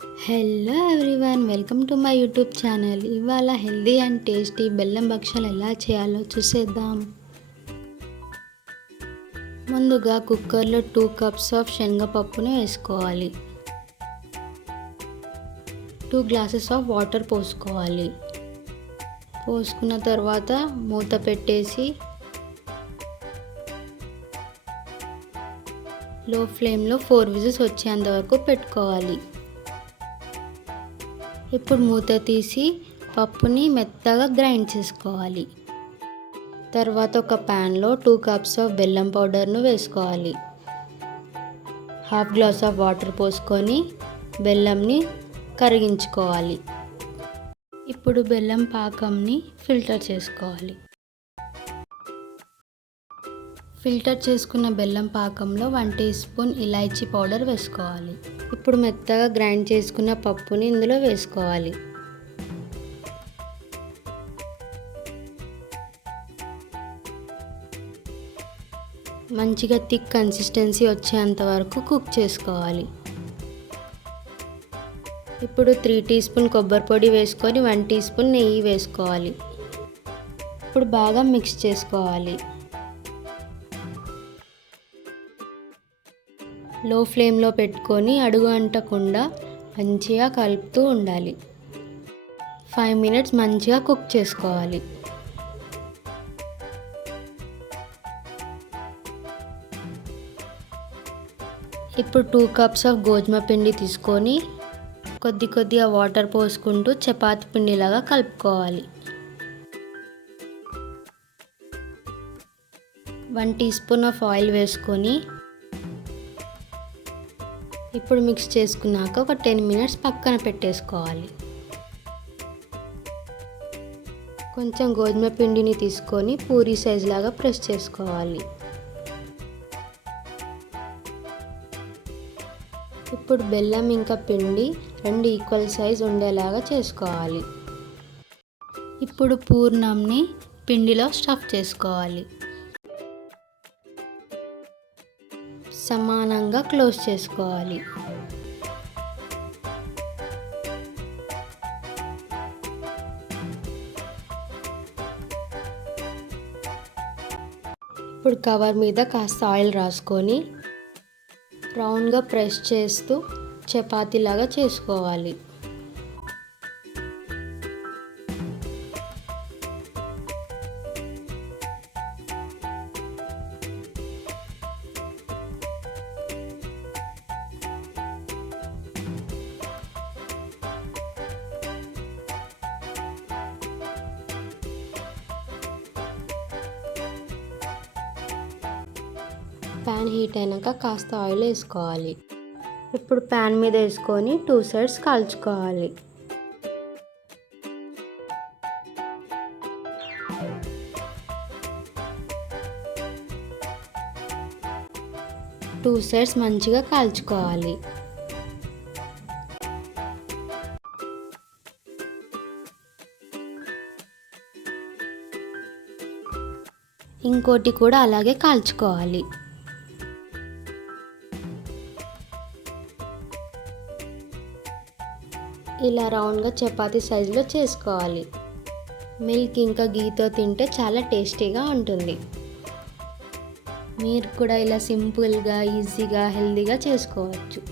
Hello everyone, welcome to my YouTube channel. ఇవాళ healthy and tasty బెల్లం భక్షాలు ఎలా చేయాలో చూసేద్దాం. ముందుగా కుక్కర్లో 2 కప్స్ ఆఫ్ శనగపప్పును వేసుకోవాలి. 2 గ్లాసెస్ ఆఫ్ వాటర్ పోసుకోవాలి. పోసుకున్న తర్వాత మూత పెట్టేసి లో ఫ్లేమ్లో 4 విజిల్స్ వచ్చేంత వరకు పెట్టుకోవాలి. ఇప్పుడు మూత తీసి పప్పుని మెత్తగా గ్రైండ్ చేసుకోవాలి. తర్వాత ఒక ప్యాన్లో 2 కప్స్ ఆఫ్ బెల్లం పౌడర్ను వేసుకోవాలి. హాఫ్ గ్లాస్ ఆఫ్ వాటర్ పోసుకొని బెల్లంని కరిగించుకోవాలి. ఇప్పుడు బెల్లం పాకంని ఫిల్టర్ చేసుకోవాలి. ఫిల్టర్ చేసుకున్న బెల్లం పాకంలో 1 టీ స్పూన్ ఇలాచీ పౌడర్ వేసుకోవాలి. ఇప్పుడు మెత్తగా గ్రైండ్ చేసుకున్న పప్పుని ఇందులో వేసుకోవాలి. మంచిగా థిక్ కన్సిస్టెన్సీ వచ్చేంత వరకు కుక్ చేసుకోవాలి. ఇప్పుడు 3 టీ స్పూన్ కొబ్బరి పొడి వేసుకొని 1 టీ స్పూన్ నెయ్యి వేసుకోవాలి. ఇప్పుడు బాగా మిక్స్ చేసుకోవాలి. లో ఫ్లేమ్లో పెట్టుకొని అడుగు అంటకుండా మంచిగా కలుపుతూ ఉండాలి. 5 మినిట్స్ మంచిగా కుక్ చేసుకోవాలి. ఇప్పుడు 2 కప్స్ ఆఫ్ గోధుమ పిండి తీసుకొని కొద్దిగా వాటర్ పోసుకుంటూ చపాతీ పిండిలాగా కలుపుకోవాలి. 1 టీ స్పూన్ ఆఫ్ ఆయిల్ వేసుకొని ఇప్పుడు మిక్స్ చేసుకున్నాక ఒక 10 మినిట్స్ పక్కన పెట్టేసుకోవాలి. కొంచెం గోధుమ పిండిని తీసుకొని పూరీ సైజ్ లాగా ప్రెస్ చేసుకోవాలి. ఇప్పుడు బెల్లం ఇంకా పిండి 2 ఈక్వల్ సైజ్ ఉండేలాగా చేసుకోవాలి. ఇప్పుడు పూర్ణంని పిండిలో స్టఫ్ చేసుకోవాలి. సమానంగా క్లోజ్ చేసుకోవాలి. ఇప్పుడు కవర్ మీద కాస్త ఆయిల్ రాసుకొని రౌండ్గా ప్రెస్ చేస్తూ చపాతీలాగా చేసుకోవాలి. ప్యాన్ హీట్ అయినాక కాస్త ఆయిల్ వేసుకోవాలి. ఇప్పుడు ప్యాన్ మీద వేసుకొని 2 సైడ్స్ కాల్చుకోవాలి. టూ సైడ్స్ మంచిగా కాల్చుకోవాలి. ఇంకోటి కూడా అలాగే కాల్చుకోవాలి. ఇలా రౌండ్గా చపాతీ సైజులో చేసుకోవాలి. మిల్క్ ఇంకా గీతో తింటే చాలా టేస్టీగా ఉంటుంది. మీరు కూడా ఇలా సింపుల్గా ఈజీగా హెల్తీగా చేసుకోవచ్చు.